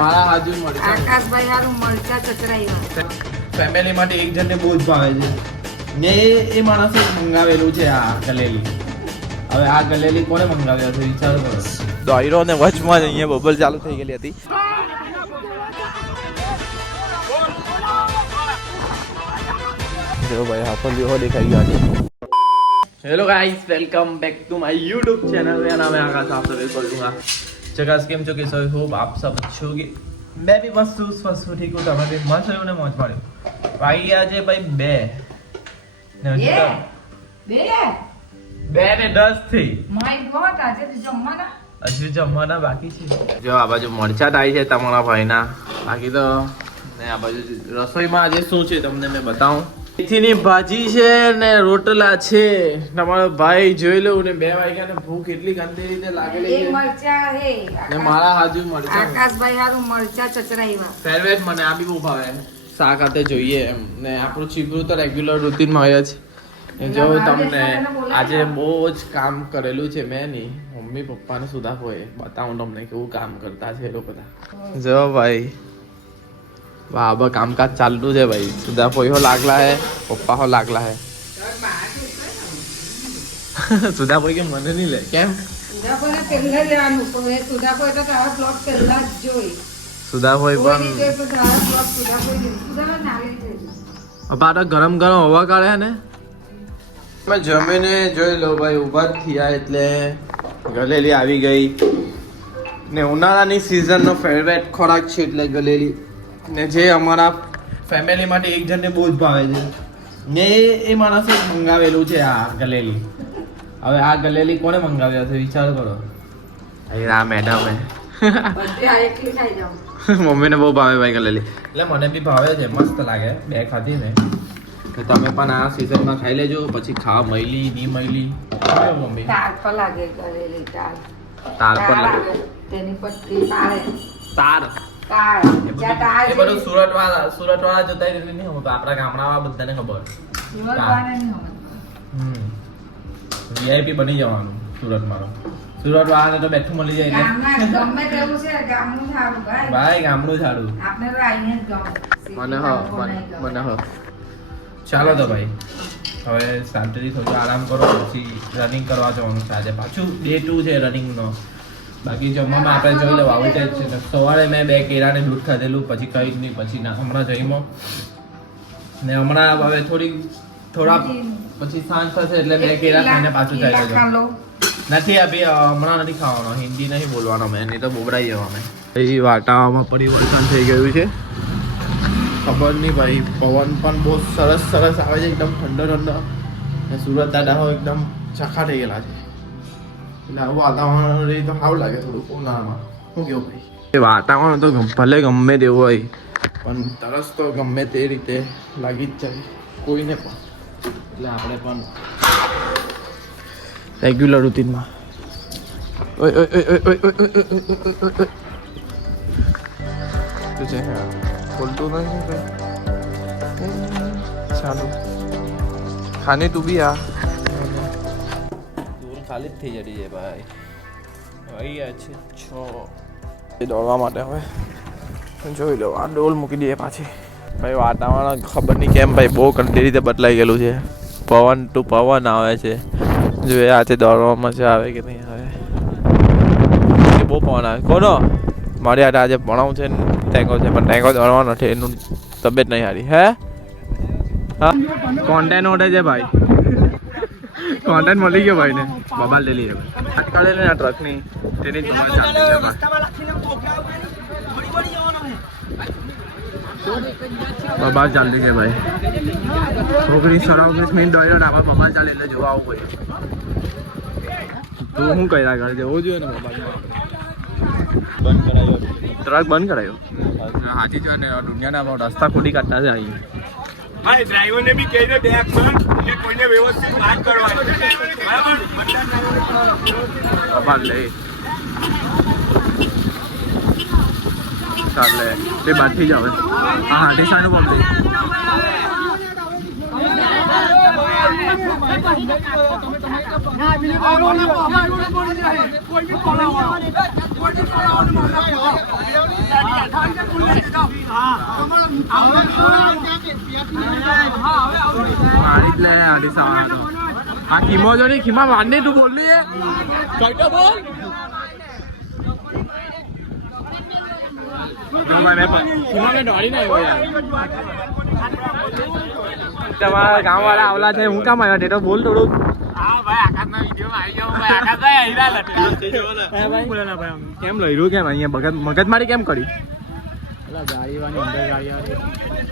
મારા હાજુ મરચા આકાશભાઈ હારું મરચા ચચરાવ્યા. ફેમિલી માટે એક જણને બહુ જ ભાવે છે ને એ માણસે મંગાવેલું છે આ ગલેલી. હવે આ ગલેલી કોને મંગાવ્યા છે વિચાર કરો. દોયરો ને વચમાં અહીંયા બબલ ચાલુ થઈ ગયેલી હતી. જો ભાઈ હાફર જેવો દેખાઈ ગયો છે. Hello guys, welcome back to my YouTube channel. मेरा नाम है आकाश. आप सभी को लूँगा जगह केम चो कैसे होप आप सब अच्छे होंगे. मैं भी मस्त हूँ, स्वस्थ हूँ, ठीक हूँ. તમારે મસ્ત રહ્યું ને મોજ પાડ્યું. ભાઈ આજે ભાઈ 2:10 થઈ. માય ગોડ, આજે તો જમવાના. હજુ જમવાના બાકી છે. જો આ બાજુ મરચા ડાઈ છે તમારા ભાઈના. બાકી તો ને આ બાજુ રસોઈમાં આજે શું છે તમને મેં બતાવું. મેથીની ભાજી છે ને રોટલા છે. તમારો ભાઈ જોઈ લો ને 2 વાગ્યાને ભૂખ એટલી ગંદી રીતે લાગેલી એ છે મરચા હે ને મારા હાજુ મરચા આકાશભાઈ હારું મરચા ચચરાવ્યા. ફેવરેટ મને આ બી બહુ ભાવે. શાક હાથે જોઈએ એમ ને આપણું ચીબરું તો રેગ્યુલર રૂટીનમાં હોય જ. જો તમને આજે બહુ જ કામ કરેલું છે મેં નહીં, મમ્મી પપ્પાને સુધા હોય બતાવું તમને કેવું કામ કરતા છે એ લોકો. જો ભાઈ बाबा कामकाज चालू है भाई. सुधा पोई हो लागला है, पप्पा हो लागला है. सुधा पोई के मन नहीं ले केम. સુધાભાઈને પહેલા લેવાનું તો એ સુધાભાઈ તો તારા બ્લોગ પહેલા જ જોઈ. सुधा पोई કોઈ पण રીતે તો તારા બ્લોગ સુધાભાઈ નાલે છે. બાટા ગરમ ગરમ હવા કાઢે ને. મેં જમીને જોઈ લો ભાઈ ઊભા થયા એટલે ગલેલી આવી ગઈ ને ઉનાળાની સિઝનનો ફેવરેટ ખોરાક છે એટલે ગલેલી ને જે અમારા ફેમિલી માટે એક જણને બહુ જ ભાવે છે ને એ માણસે મંગાવેલું છે આ ગલેલી. હવે આ ગલેલી કોને મંગાવ્યા છે વિચાર કરો. આ મેડમે બધે આ એકલી ખાઈ જાઉં. મમ્મીને બહુ ભાવે ભાઈ ગલેલી. એટલે મને બી ભાવે છે, મસ્ત લાગે. 2 ખાધી ને તો તમે પણ આ સિઝનમાં ખાઈ લેજો. પછી ખાવા મયલી ની મયલી મમ્મી તાર પર લાગે કરેલી તાર. તાર પર લાગે. તેની પટ્ટી પાડે. તાર તાર જ્યાં તાર એ બધું સુરત વાળા જોતા એટલે નહીં ખબર. આપણા ગામડામાં બધાને ખબર. જીવનવાને નહીં હોય. વીઆઈપી બની જવાનું સુરત મારો. સુરત વાળાને તો બેઠું મળી જાય ગામના ગમે તેવું છે ગામનું સારું ભાઈ. ભાઈ ગામડું સારું. આપણે તો આઈને જ ગમે. મને ચાલો તો ભાઈ હવે શાંતિથી થોડું આરામ કરો. પછી રનિંગ કરવા જવાનું છે આજે. પાછું ડે 2 છે રનિંગનો. બાકી જમવામાં આપણે જોઈ લો આવું જ છે. સવારે મેં 2 કેળાને દૂધ ખાધેલું, પછી કંઈ જ નહીં. પછી ના હમણાં જઈમો ને હમણાં હવે થોડા પછી સાંજ થશે એટલે 2 કેળા ખાઈને પાછું ચાલી જજો. નથી અભી હમણાં નથી ખાવાનો. હિન્દી નહીં બોલવાનો મેં, નહીં તો બોબડાઈ જવા મેં. એ વાતાવરણમાં પરિવર્તન થઈ ગયું છે. ખબર નહીં ભાઈ. પવન પણ બહુ સરસ આવે છે, એકદમ ઠંડો ને સુરત દાદા હો એકદમ ચખા થઈ ગયેલા છે. એટલે આવું વાતાવરણ રહી તો સારું લાગે થોડુંક ઉનાળામાં. શું કેવું ભાઈ? એ વાતાવરણ તો ભલે ગમે તેવું હોય પણ તરસ તો ગમે તે રીતે લાગી જ જાય કોઈને પણ. એટલે આપણે પણ રેગ્યુલર રૂટીનમાં બોલતું નહીં ચાલુ ખાને તું બી આ ખાલી જ થઈ જતી છે ભાઈ. આવી ગયા છે 6 દોડવા માટે. હવે જોઈ લો આ ડોલ મૂકી દઈએ પાછી. ભાઈ વાતાવરણ ખબર નહીં કેમ ભાઈ બહુ કંટી રીતે બદલાઈ ગયેલું છે. પવન ટુ પવન આવે છે. જોઈએ આજે દોડવામાં મજા આવે કે નહીં આવે. બહુ પવન આવે. કોનો મારી હાથે આજે ભણાવું છે ને ટેંગો છે પણ ટેંગો દોડવાનો નથી. એનું તબિયત નહીં સારી. હે હા કોન્ટેન્ટ ઓડે છે ભાઈ. કોન્ટેન્ટ મળી ગયો ભાઈ ને. બબાલ લઈ લઈએ આજકાલ ને આ ટ્રકની તેની બબાલ ચાલતી છે ભાઈ. 19-19 મિનિટ દોડ્યો ને આમાં બબાલ ચાલે એટલે જોવા આવવું પડે. તું શું કર્યા કરે જવું જોઈએ ને બબાલમાં. બંધ કરાયો ટ્રક બંધ કરાયો. હાજી જો ને દુનિયાના રસ્તા ખોટી કાઢતા છે અહીં. હા ડ્રાઈવરને બી કહી દે બેક પર કે કોઈને વ્યવસ્થિત વાત કરવાની બરાબર. બબાલ લે ચાલે તે બાદથી જ આવે. હા હાથી સાનું પકડી મારી જ લે આડી સવારનો આ ખીમો જો ની ખીમા મારને તું બોલ લે કઈ તો બોલ તમારા ગામ વાળા આવલા છે હું કામ આવ્યા તો બોલ થોડું કેમ લઈ કેમ અહીંયા મગજમારી કેમ કરી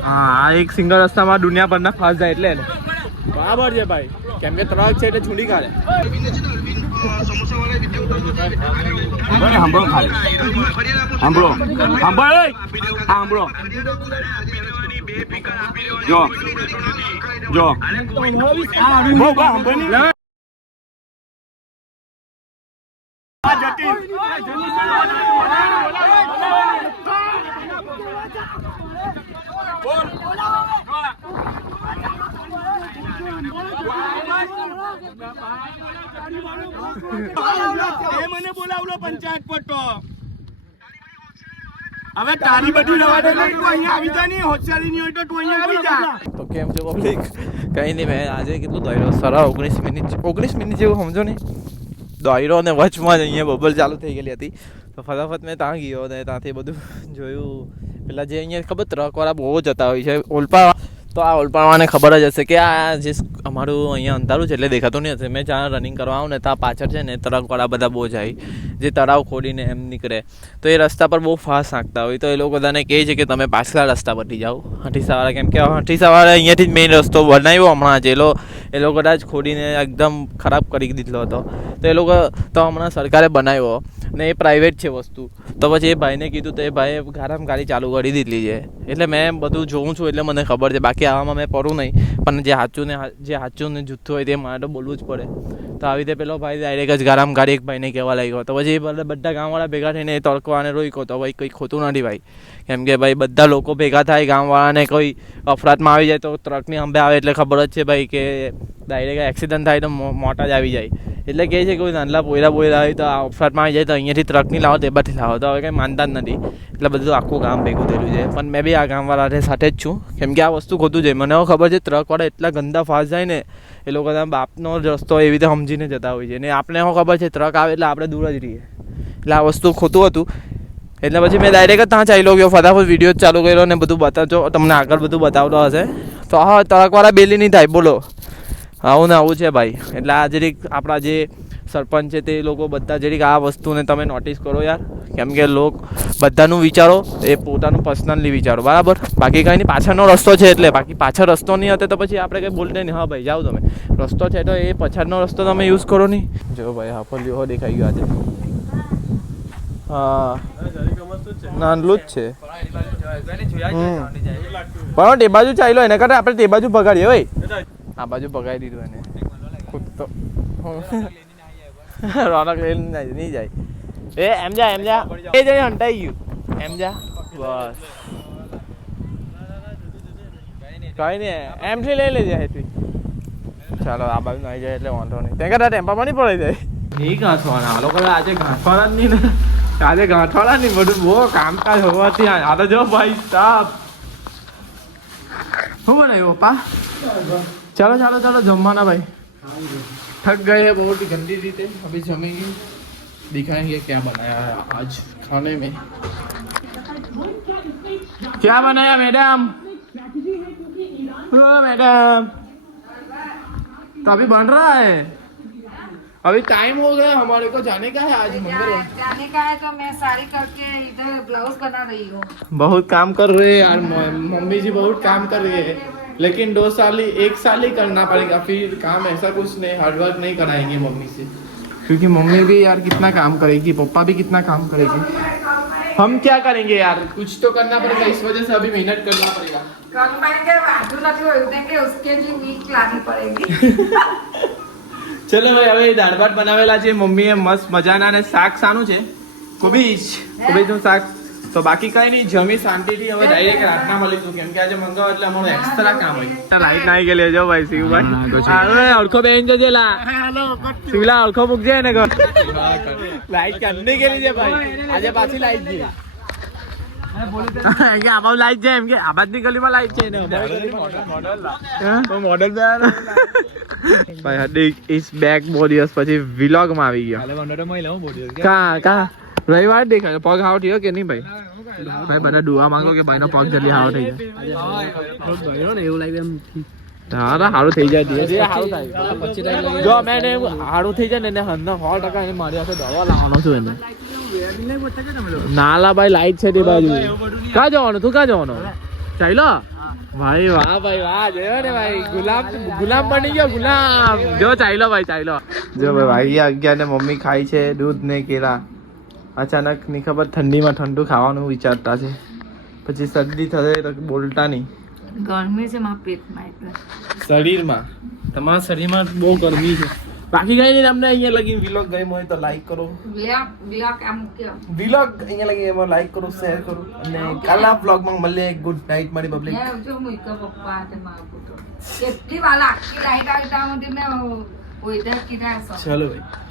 હા આ એક સિંગલ રસ્તામાં દુનિયાભરના ફાસ્ટ જાય એટલે બરાબર છે ભાઈ કેમ કે ટ્રક છે એટલે છૂટી કાઢે સાંભળો જો જો મને બોલાવલો પંચાયત પર તો હવે તારી બધી રવા દે તું અહીંયા આવી જા ની હોશિયારી ની હોય તો તું અહીંયા આવી જા તો કેમ છે પબ્લિક કઈ નહીં મેં આજે કેટલું દોડ્યો સરા 19 મિનિટ જેવું સમજો ને દોડ્યો અને વચમાં જ અહીંયા બબલ ચાલુ થઈ ગયેલી હતી તો ફટાફટ મેં ત્યાં ગયો અને ત્યાંથી બધું જોયું પેલા જે અહીંયા ખબર ટ્રકવાળા બહુ જતા હોય છે ઓલપા તો આ ઓલપાવાને ખબર જ હશે કે આ જે અમારું અહીંયા અંધારું છે એટલે દેખાતું નહીં હશે મેં જ્યાં રનિંગ કરવા આવું ને ત્યાં પાછળ છે ને ટ્રકવાળા બધા બહુ જાય જે તળાવ ખોડીને એમ નીકળે તો એ રસ્તા પર બહુ ફાસ્ટ નાખતા હોય તો એ લોકો બધાને કહે છે કે તમે પાછલા રસ્તા પરથી જાઓ હઠીસાવાળા કેમ કે હઠીસાવાળા અહીંયાથી જ મેઇન રસ્તો બનાવ્યો હમણાં જ એ લોકો જ ખોડીને એકદમ ખરાબ કરી દીધો હતો તો એ લોકો તો હમણાં સરકારે બનાવ્યો ને એ પ્રાઇવેટ છે વસ્તુ તો પછી એ ભાઈને કીધું તો એ ભાઈએ ગારામ ગાડી ચાલુ કરી દીધેલી છે એટલે મેં બધું જોઉં છું એટલે મને ખબર છે બાકી આવામાં મેં પડું નહીં પણ જે સાચું ને જૂઠું હોય તે મારે તો બોલવું જ પડે તો આવી રીતે પેલો ભાઈ ડાયરેક્ટ જ ગારામ ગાડી એક ભાઈને કહેવા લાગ્યો તો પછી બધા ગામવાળા ભેગા થઈને એ તડકવાને રોક્યો તો ભાઈ કંઈ ખોટું નથી ભાઈ કેમ કે ભાઈ બધા લોકો ભેગા થાય ગામવાળાને કોઈ અફરાતમાં આવી જાય તો ટ્રકની અંબે આવે એટલે ખબર જ છે ભાઈ કે ડાયરેક્ટ એક્સિડન્ટ થાય તો મોટા જ આવી જાય એટલે કહે છે કોઈ નાનલા પોયરા હોય તો આ અફરાતમાં આવી જાય તો અહીંયાથી ટ્રકની લાવો તે બાથી લાવો તો હવે કંઈ માનતા જ નથી એટલે બધું આખું ગામ ભેગું થયેલું છે પણ મેં બી આ ગામવાળા સાથે જ છું કેમ કે આ વસ્તુ ખોટું છે મને ખબર છે ટ્રકવાળા એટલા ગંદા ફાસ્ટ જાય ને એ લોકો બાપનો રસ્તો એવી રીતે સમજીને જતા હોય છે ને આપણે શું ખબર છે ટ્રક આવે એટલે આપણે દૂર જ રહીએ એટલે આ વસ્તુ ખોટું હતું એટલે પછી મેં ડાયરેક્ટ જ ત્યાં ચાલ્યો ગયો ફટાફટ વિડીયો જ ચાલુ કર્યો ને બધું બતાવજો તમને આગળ બધું બતાવતો હશે તો હા ટ્રકવાળા બેલી નહીં થાય બોલો આવું ને આવું છે ભાઈ એટલે આ જરીક આપણા જે સરપંચ છે તે લોકો બધા જરીક આ વસ્તુને તમે નોટિસ કરો યાર કેમ કે બધાનું વિચારો એ પોતાનું પર્સનલી વિચારો બરાબર બાકી કંઈ નહીં પાછળનો રસ્તો છે એટલે બાકી પાછળ રસ્તો નહીં હતો તો પછી આપણે કંઈ બોલતે નહીં હા ભાઈ જાઓ તમે રસ્તો છે તો એ પાછળનો રસ્તો તમે યુઝ કરો નહીં જો ભાઈ હા ફલ્યો દેખાઈ ગયો આજે હા નાનલું જ છે પણ તે બાજુ ચાલ્યો એને કરતા આપણે તે બાજુ ભગાડીએ ભાઈ આ બાજુ ભગાડી દીધું એને ખુદ તો રોનક લઈને નહીં જાય એમ જા એ જઈને હંટાઈ ગયું એમ જા બસ કઈ નહીં એમથી લઈ લેજે હેથી ચાલો આ બાજુ નહીં જાય એટલે વાંધો નહીં ત્યાં કરતા ટેમ્પામાં નહીં પડી જાય નહીં ઘાસવાના આ લોકો આજે ઘાસવાના જ નહીં ને આજે ઘાસવાના નહીં બધું બહુ કામકાજ હોવાથી આ તો જો ભાઈ સાહેબ શું બનાવ્યું પપ્પા ચાલો જમવાના भाई थक गए हैं बहुत ही गंदी रीते अभी जमेंगे दिखाएंगे क्या बनाया है आज खाने में क्या बनाया मैडम मैडम तो अभी बन रहा है अभी टाइम हो गया हमारे को जाने का है आज मंगलवार जाने का है तो मैं साड़ी करके इधर ब्लाउज बना रही हूँ बहुत काम कर रहे हैं यार मम्मी जी बहुत काम कर रही है लेकिन 1 साल ही करना पड़ेगा फिर काम ऐसा कुछ नहीं हार्डवर्क नहीं कराएंगे मम्मी से क्योंकि मम्मी भी यार कितना काम करेगी पप्पा भी कितना काम करेगी हम क्या करेंगे यार कुछ तो करना पड़ेगा इस वजह से अभी मेहनत करना पड़ेगा उसके लिए वीक लानी पड़ेगी चलो भाई હવે દાળ ભાત બનાવેલા છે મમ્મીએ મસ્ત મજાના અને શાક સાનું છે કોબીજનું શાક તો બાકી કઈ નહીં જમી શાંતિથી હવે ડાયરેક્ટ રાતના મળીશું કેમ કે આજે મંગાવ એટલે અમારું એક્સ્ટ્રા કામ હોય લાઈટ નાઈ ગયેલી જો ભાઈ શિવભાઈ હવે અડખો બેન જજે લા શિવલા અડખો મૂકજે ને ઘર લાઈટ કંડી ગયેલી છે ભાઈ આજે પાછી લાઈટ ગઈ આમાં લાઈટ છે એમ કે આબાદની ગલીમાં લાઈટ છે ને મોડલ ભાઈ હાર્દિક ઇઝ બેક બહુ દિવસ પછી વ્લોગ માં આવી ગયો કા રવિવાર દેખાય પગ હાવ થયો કે નહીં ભાઈ ભાઈ બધા દુઆ માંગો કે ભાઈનો પગ જલ્દી હાવ થઈ જાય એવું લાગે એમ હા સારું થઈ જાય ધીરે ધીરે સારું થાય જો મેં સારું થઈ જાય ને એને 100% એને મારી હાથે દવા લાવવાનો છું એને નાલા ભાઈ લાઈટ છે તે બાજુ ક્યાં જવાનું તું ક્યાં જવાનો ચાલો ભાઈ વાહ જોયો ને ભાઈ ગુલામ બની ગયો ગુલામ જો ચાલો ભાઈ ચાલો જો ભાઈ 11 ને મમ્મી ખાય છે દૂધ ને કેળા અચાનક ની ખબર ઠંડીમાં ઠંડુ ખાવાનું વિચારતા છે પછી શરદી થશે તો બોલતા નહીં ગરમી છે મારા પેટમાં એટલે શરીરમાં તમારા શરીરમાં બહુ ગરમી છે બાકી કઈ નહીં તમને અહીંયા લગી વ્લોગ ગમ્યો હોય તો લાઈક કરો બ્લોક આમ કે વ્લોગ અહીંયા લગી એમાં લાઈક કરો શેર કરો અને કાલના વ્લોગમાં મળીએ ગુડ નાઇટ મારી પબ્લિક જો મુઈકા પપ્પા તે મારો પુત્ર કેટલી વાલા આખી લાઈટ આવી તા મેં ઓઈદર કીધા ચલો ભાઈ